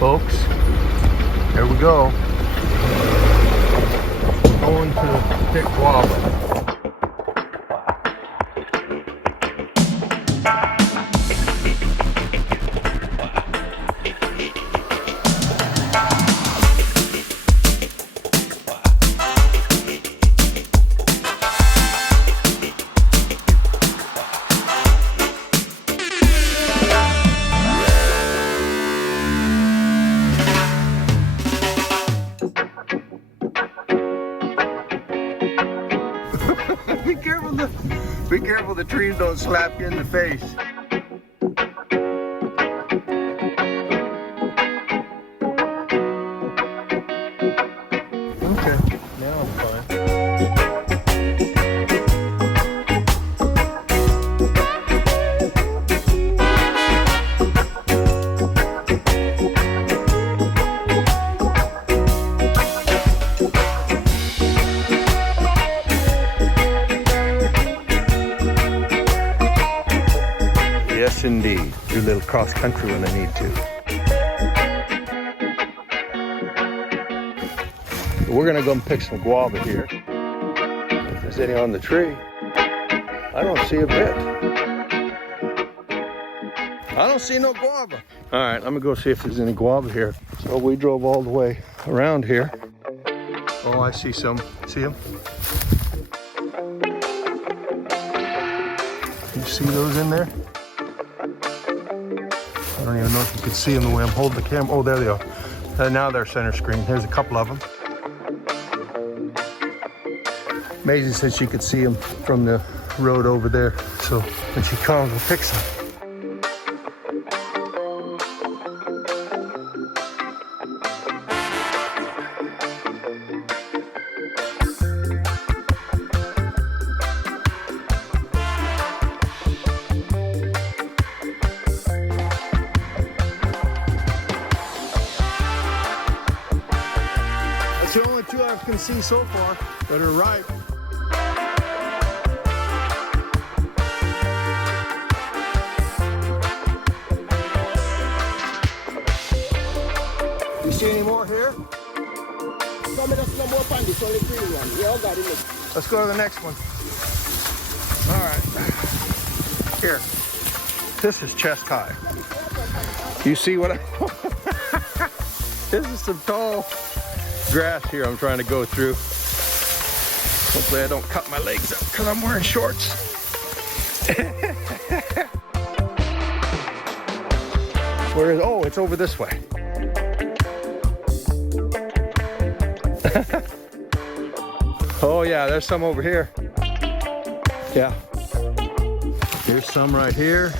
folks. Here we go. We're going to pick guava. Be careful the trees don't slap you in the face. Okay, now I'm fine. Yes, indeed. Do a little cross country when I need to. We're gonna go and pick some guava here. If there's any on the tree, I don't see a bit. I don't see no guava. All right, I'm gonna go see if there's any guava here. So we drove all the way around here. Oh, I see some. See them? You see those in there? I don't even know if you can see them the way I'm holding the camera. Oh, there they are. Now they're center screen. Here's a couple of them. Maisie said she could see them from the road over there. So when she comes, we'll pick some. That's the only two I can see so far that are ripe. You see any more here? Let's go to the next one. All right. Here. This is chest high. You see what I... This is some tall grass here I'm trying to go through. Hopefully I don't cut my legs up because I'm wearing shorts. Where is, oh, it's over this way. Oh yeah, there's some over here. Yeah. Here's some right here.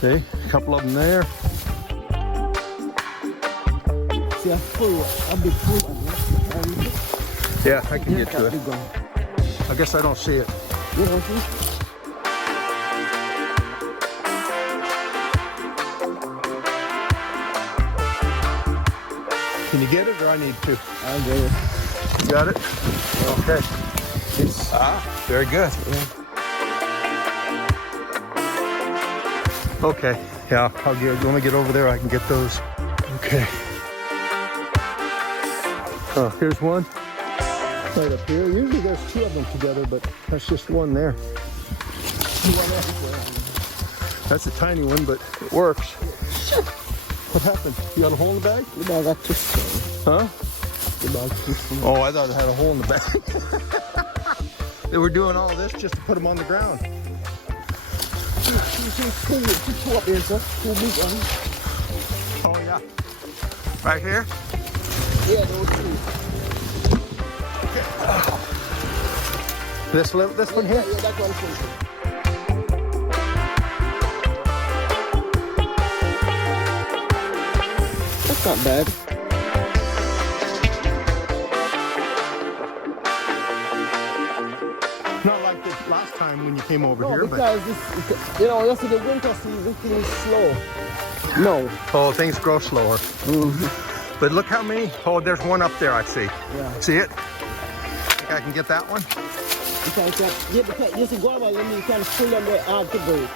See, a couple of them there. Yeah, I can get to it. I guess I don't see it. Can you get it or I need to? I'll get it. You got it? Okay. Yes. Ah, very good. Yeah. Okay, yeah, I'll get, when I get over there I can get those. Okay. Oh, here's one. Right up here. Usually there's two of them together, but that's just one there. That's a tiny one, but it works. What happened? You got a hole in the bag? The bag got twisted. Huh? The bag twisted. Oh, I thought it had a hole in the bag. They were doing all this just to put them on the ground. Oh yeah. Right here? Yeah, those two. Okay. This one here? Yeah, that one's twisted. That's not bad. Not like the last time when you came over here, because but... this, you know, after the winter season, things slow. No. Oh, things grow slower. Mm-hmm. But look how many... Oh, there's one up there, I see. Yeah. See it? Think I can get that one? Because you see guava, you can pull them there hard to go.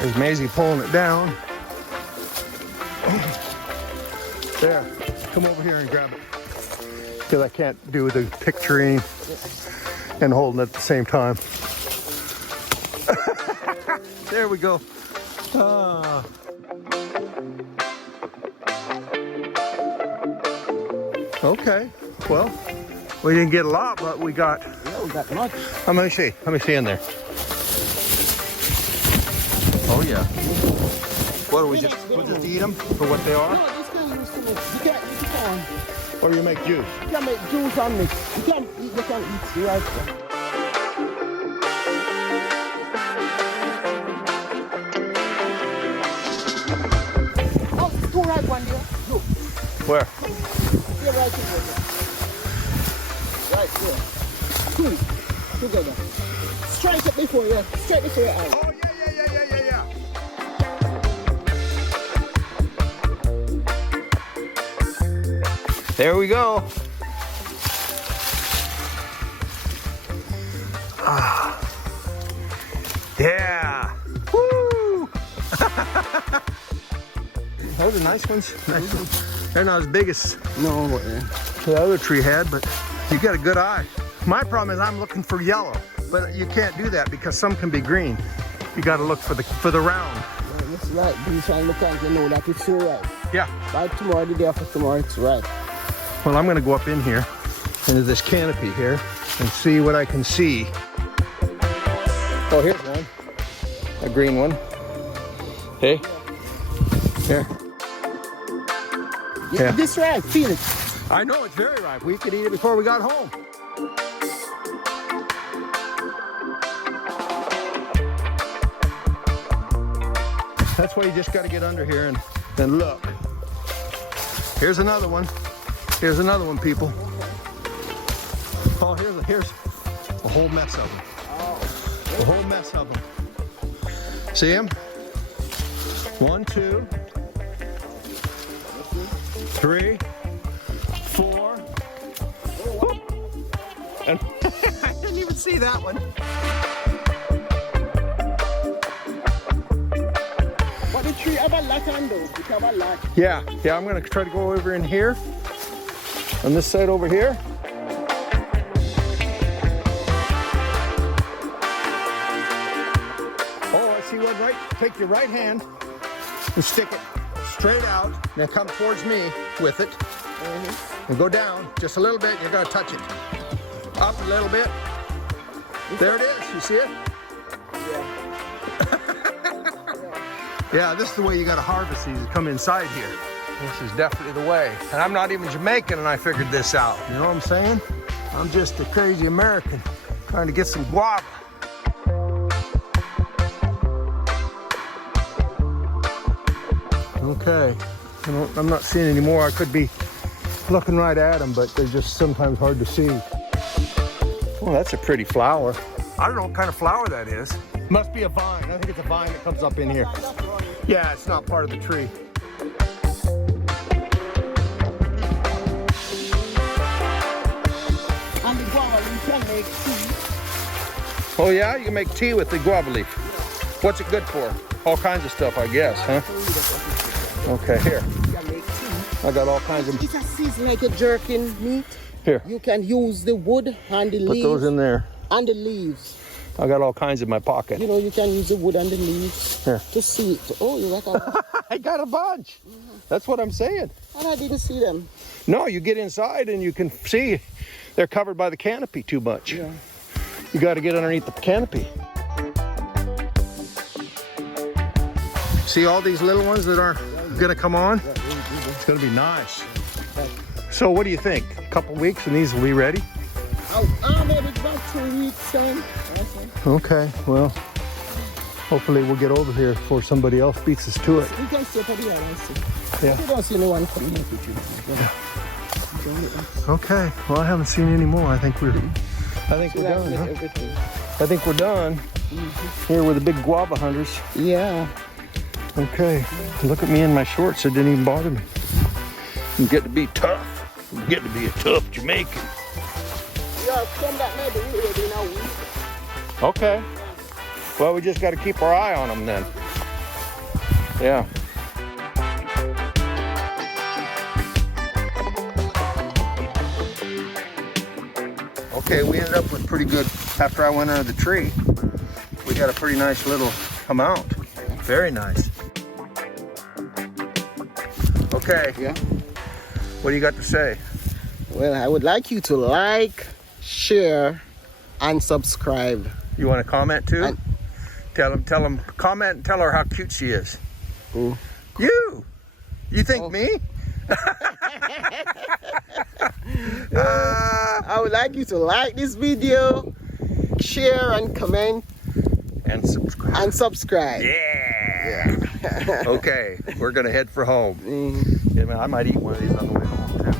There's Maisie pulling it down. There, come over here and grab it. Because I can't do the picturing and holding it at the same time. There we go. Ah. Okay, well, we didn't get a lot, but we got... Yeah, we got much. Let me see in there. Oh yeah. What do we just eat them for what they are? No, this can use to mix. You can't eat the corn. Or you make juice? You can make juice and mix. You can eat the rice. Oh, two ripe one there. Look. Where? Yeah, right there. Right there. Two. Together. Straight it before you. Straight before your eyes. Oh yeah. There we go. Ah. Yeah. Woo! Those are nice ones. Nice ones. They're not as big as the other tree had, but you got a good eye. My problem is I'm looking for yellow, but you can't do that because some can be green. You got to look for the round. That's right. This one look like you know that it's so right. Yeah. By tomorrow, the day after tomorrow, it's right. Well, I'm going to go up in here into this canopy here and see what I can see. Oh, here's one. A green one. Hey. Here. Yeah. This ripe, feel it. I know, it's very ripe. We could eat it before we got home. That's why you just got to get under here and look. Here's another one. Here's another one, people. Oh, here's a whole mess of them. A whole mess of them. See them? 1, 2, 3, 4. And I didn't even see that one. But the tree have a lot on those. It have a lot. Yeah, I'm gonna try to go over in here. On this side over here. Oh, I see one right. Take your right hand and stick it straight out. Now come towards me with it. And go down just a little bit. You're gonna touch it. Up a little bit. There it is. You see it? Yeah. Yeah, this is the way you gotta harvest these. Come inside here. This is definitely the way. And I'm not even Jamaican and I figured this out. You know what I'm saying? I'm just a crazy American trying to get some guava. Okay, I'm not seeing any more. I could be looking right at them, but they're just sometimes hard to see. Oh, that's a pretty flower. I don't know what kind of flower that is. Must be a vine. I think it's a vine that comes up in here. Yeah, it's not part of the tree. And the guava, you can make tea. Oh yeah, you can make tea with the guava leaf. What's it good for? All kinds of stuff, I guess, huh? Okay, here. You can make tea. I got all kinds of... It's a season like a jerkin meat. Here. You can use the wood and the Put leaves. those in there. And the leaves. I got all kinds in my pocket. You know, you can use the wood and the leaves. Here. To see it. Oh, you got a... I got a bunch. That's what I'm saying. And I didn't see them. No, you get inside and you can see they're covered by the canopy too much. Yeah. You got to get underneath the canopy. See all these little ones that are going to come on? It's going to be nice. So what do you think? A couple weeks and these will be ready? Maybe about 2 weeks time. Okay, well, hopefully we'll get over here before somebody else beats us to it. We can see it here and see. Yeah. You don't see no one coming here with you. Okay, well I haven't seen any more. I think we're done. Huh? I think we're done. Here with the big guava hunters. Yeah. Okay, look at me in my shorts. It didn't even bother me. You get to be tough. You get to be a tough Jamaican. Yeah, come back maybe in a week. Okay. Well, we just got to keep our eye on them then. Yeah. Okay, we ended up with pretty good, after I went under the tree, we got a pretty nice little amount. Very nice. Okay. Yeah. What do you got to say? Well, I would like you to like, share, and subscribe. You want to comment too? And tell them, comment and tell her how cute she is. who? You! You think Oh. me? I would like you to like this video, share and comment, And subscribe. and subscribe. Yeah! Okay, we're gonna head for home. Mhm. Yeah, man, I might eat one of these on the way home too.